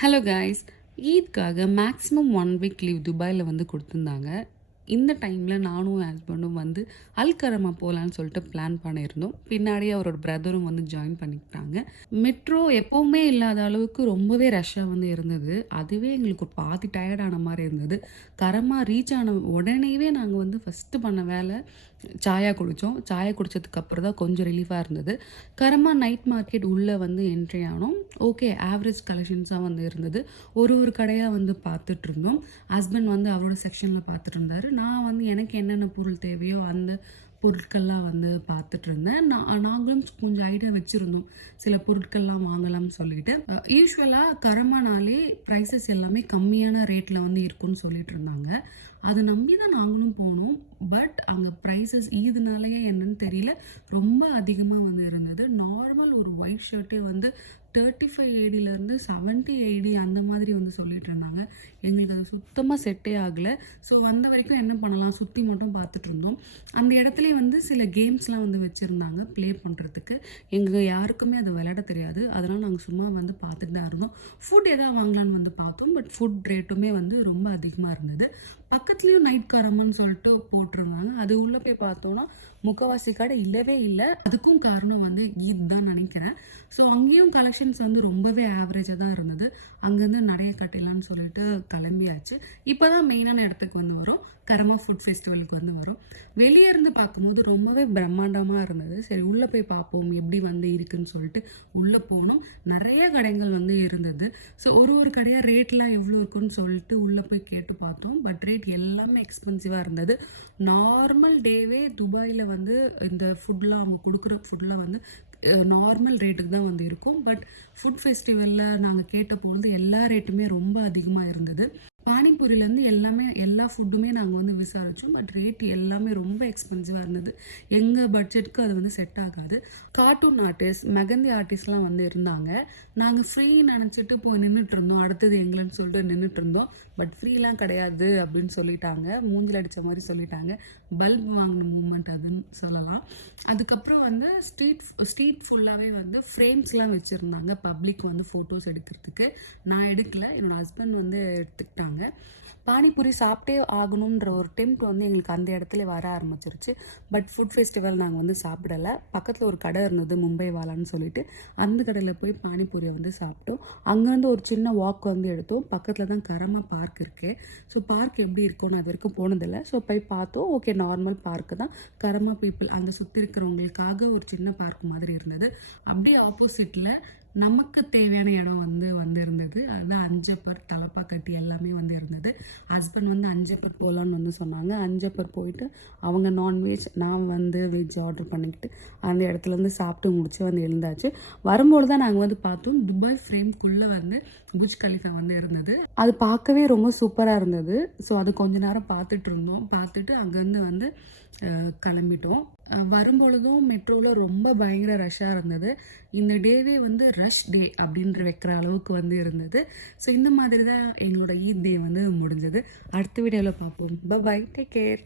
Hello guys, ஈத்க்காக maximum 1 week leave துபாயில் வந்து கொடுத்துருந்தாங்க. இந்த டைமில் நானும் என் ஹஸ்பண்டும் வந்து அல்கரமா போகலான்னு சொல்லிட்டு பிளான் பண்ணியிருந்தோம். பின்னாடியே அவரோட பிரதரும் வந்து ஜாயின் பண்ணிக்கிட்டாங்க. மெட்ரோ எப்போவுமே இல்லாத அளவுக்கு ரொம்பவே ரஷ்ஷாக வந்து இருந்தது. அதுவே எங்களுக்கு ஒரு பாதி டயர்டான மாதிரி இருந்தது. கரமா ரீச் ஆன உடனேவே நாங்கள் வந்து ஃபஸ்ட்டு பண்ண வேலை சாயா குடித்தோம். சாயா குடித்ததுக்கப்புறம் தான் கொஞ்சம் ரிலீஃபாக இருந்தது. கரமா நைட் மார்க்கெட் உள்ளே வந்து என்ட்ரி ஆனோம். ஓகே, ஆவரேஜ் கலெக்ஷன்ஸாக வந்து இருந்தது. ஒரு கடையாக வந்து பார்த்துட்ருந்தோம். ஹஸ்பண்ட் வந்து அவரோட செக்ஷனில் பார்த்துட்டு இருந்தார். நான் வந்து எனக்கு என்னென்ன பொருள் தேவையோ அந்த பொருட்கள்லாம் வந்து பார்த்துட்டு இருந்தேன். நாங்களும் கொஞ்சம் ஐடியா வச்சுருந்தோம் சில பொருட்கள்லாம் வாங்கலாம்னு சொல்லிட்டு. யூஸ்வலாக கரமானாலே ப்ரைஸஸ் எல்லாமே கம்மியான ரேட்டில் வந்து இருக்குன்னு சொல்லிட்டு இருந்தாங்க. அதை நம்பி தான் நாங்களும் போனோம். பட் அங்கே ப்ரைஸஸ் ஈதுனாலேயே என்னன்னு தெரியல, ரொம்ப அதிகமாக வந்து இருந்தது. நார்மல் ஒரு ஒயிட் ஷர்ட்டே வந்து 35 ஏடியிலேருந்து 70 ஏடி அந்த மாதிரி வந்து சொல்லிட்டு இருந்தாங்க. எங்களுக்கு அது சுத்தமாக செட்டே ஆகலை. ஸோ வந்த வரைக்கும் என்ன பண்ணலாம், சுற்றி மட்டும் பார்த்துட்டு இருந்தோம். அந்த இடத்துலேயே வந்து சில கேம்ஸ்லாம் வந்து வச்சுருந்தாங்க ப்ளே பண்ணுறதுக்கு. எங்கள் யாருக்குமே அது விளையாட தெரியாது. அதனால் நாங்கள் சும்மா வந்து பார்த்துட்டு தான் இருந்தோம். ஃபுட் எதாவது வாங்கலான்னு வந்து பார்த்தோம். பட் ஃபுட் ரேட்டுமே வந்து ரொம்ப அதிகமாக இருந்தது. பக்கத்துலேயும் நைட் காரம்னு சொல்லிட்டு போட்டிருந்தாங்க. அது உள்ளே போய் பார்த்தோன்னா முக்கவாசி கடை இல்லவே இல்லை. அதுக்கும் காரணம் வந்து ஈத் தான் நினைக்கிறேன். ஸோ அங்கேயும் கலெக்ஷன்ஸ் வந்து ரொம்பவே ஆவரேஜாக தான் இருந்தது. அங்கேருந்து நிறைய கட்டிடலான்னு சொல்லிட்டு கிளம்பியாச்சு. இப்போ தான் மெயினான இடத்துக்கு வந்து வரும், கரமா ஃபுட் ஃபெஸ்டிவலுக்கு வந்து வரும். வெளியே இருந்து பார்க்கும்போது ரொம்பவே பிரம்மாண்டமாக இருந்தது. சரி உள்ளே போய் பார்ப்போம் எப்படி வந்து இருக்குன்னு சொல்லிட்டு உள்ளே போனோம். நிறைய கடைகள் வந்து இருந்தது. ஸோ ஒரு கடையாக ரேட்லாம் எவ்வளோ இருக்குன்னு சொல்லிட்டு உள்ளே போய் கேட்டு பார்த்தோம். பட் ரேட் எல்லாமே எக்ஸ்பென்சிவாக இருந்தது. நார்மல் டேவே துபாயில் வந்து இந்த ஃபுட்லாம் அவங்க கொடுக்குற ஃபுட்லாம் வந்து நார்மல் ரேட்டுக்கு தான் வந்து இருக்கும். பட் ஃபுட் ஃபெஸ்டிவலில் நாங்கள் கேட்டபொழுது எல்லா ரேட்டுமே ரொம்ப அதிகமாக இருந்தது. பானிபூரிலேருந்து எல்லா ஃபுட்டுமே நாங்கள் வந்து விசாரித்தோம். பட் ரேட் எல்லாமே ரொம்ப எக்ஸ்பென்சிவாக இருந்தது. எங்கள் பட்ஜெட்டுக்கு அது வந்து செட் ஆகாது. கார்ட்டூன் ஆர்டிஸ்ட், மெகந்தி ஆர்டிஸ்ட்லாம் வந்து இருந்தாங்க. நாங்கள் ஃப்ரீ நினச்சிட்டு போய் நின்றுட்டு இருந்தோம். அடுத்தது எங்களுன்னு சொல்லிட்டு நின்றுட்டு இருந்தோம். பட் ஃப்ரீலாம் கிடையாது அப்படின்னு சொல்லிட்டாங்க. மூஞ்சில் அடித்த மாதிரி சொல்லிட்டாங்க. பல்ப் வாங்கின மூமெண்ட் அதுன்னு சொல்லலாம். அதுக்கப்புறம் வந்து ஸ்ட்ரீட் ஃபுல்லாகவே வந்து ஃப்ரேம்ஸ்லாம் வச்சுருந்தாங்க பப்ளிக் வந்து ஃபோட்டோஸ் எடுக்கிறதுக்கு. நான் எடுக்கல, என்னோடய ஹஸ்பண்ட் வந்து எடுத்துக்கிட்டாங்க. பானிபூரி சாப்பிட்டே ஆகணுன்ற ஒரு டெம்ட் வந்து எங்களுக்கு அந்த இடத்துல வர ஆரம்பிச்சிருச்சு. பட் ஃபுட் ஃபெஸ்டிவல் நாங்கள் வந்து சாப்பிடலை. பக்கத்தில் ஒரு கடை இருந்தது, மும்பை வாலான்னு சொல்லிட்டு. அந்த கடையில் போய் பானிபூரியை வந்து சாப்பிட்டோம். அங்கேருந்து ஒரு சின்ன வாக் வந்து எடுத்தோம். பக்கத்தில் தான் கரமா பார்க் இருக்குது. ஸோ பார்க் எப்படி இருக்கும்னு அது வரைக்கும் போனதில்லை. ஸோ போய் பார்த்தோம். ஓகே, நார்மல் பார்க்கு தான். கரமா பீப்புள் அங்கே சுற்றி இருக்கிறவங்களுக்காக ஒரு சின்ன பார்க் மாதிரி இருந்தது. அப்படியே ஆப்போசிட்டில் நமக்கு தேவையான இடம் வந்து இருந்தது. அதுதான் அஞ்சப்பர், தலப்பா கட்டி எல்லாமே வந்து இருந்தது. ஹஸ்பண்ட் வந்து அஞ்சப்பர் போகலான்னு வந்து சொன்னாங்க. அஞ்சப்பர் போயிட்டு அவங்க நான்வெஜ், நான் வந்து வெஜ் ஆர்டர் பண்ணிக்கிட்டு அந்த இடத்துலேருந்து சாப்பிட்டு முடிச்சு வந்து எழுந்தாச்சு. வரும்போது தான் நாங்கள் வந்து பார்த்தோம், துபாய் ஃப்ரேம்குள்ளே வந்து புஜ் கலிஃபா வந்து இருந்தது. அது பார்க்கவே ரொம்ப சூப்பராக இருந்தது. ஸோ அது கொஞ்ச நேரம் பார்த்துட்டு இருந்தோம். பார்த்துட்டு அங்கேருந்து வந்து கிளம்பிட்டோம். வரும்பொழுதும் மெட்ரோவில் ரொம்ப பயங்கர ரஷ்ஷாக இருந்தது. இந்த டேவே வந்து ரஷ் டே அப்படின்ற வைக்கிற அளவுக்கு வந்து இருந்தது. ஸோ இந்த மாதிரி தான் எங்களோட ஈத் டே வந்து முடிஞ்சது. அடுத்த வீடியோவில் பார்ப்போம். Bye, take care.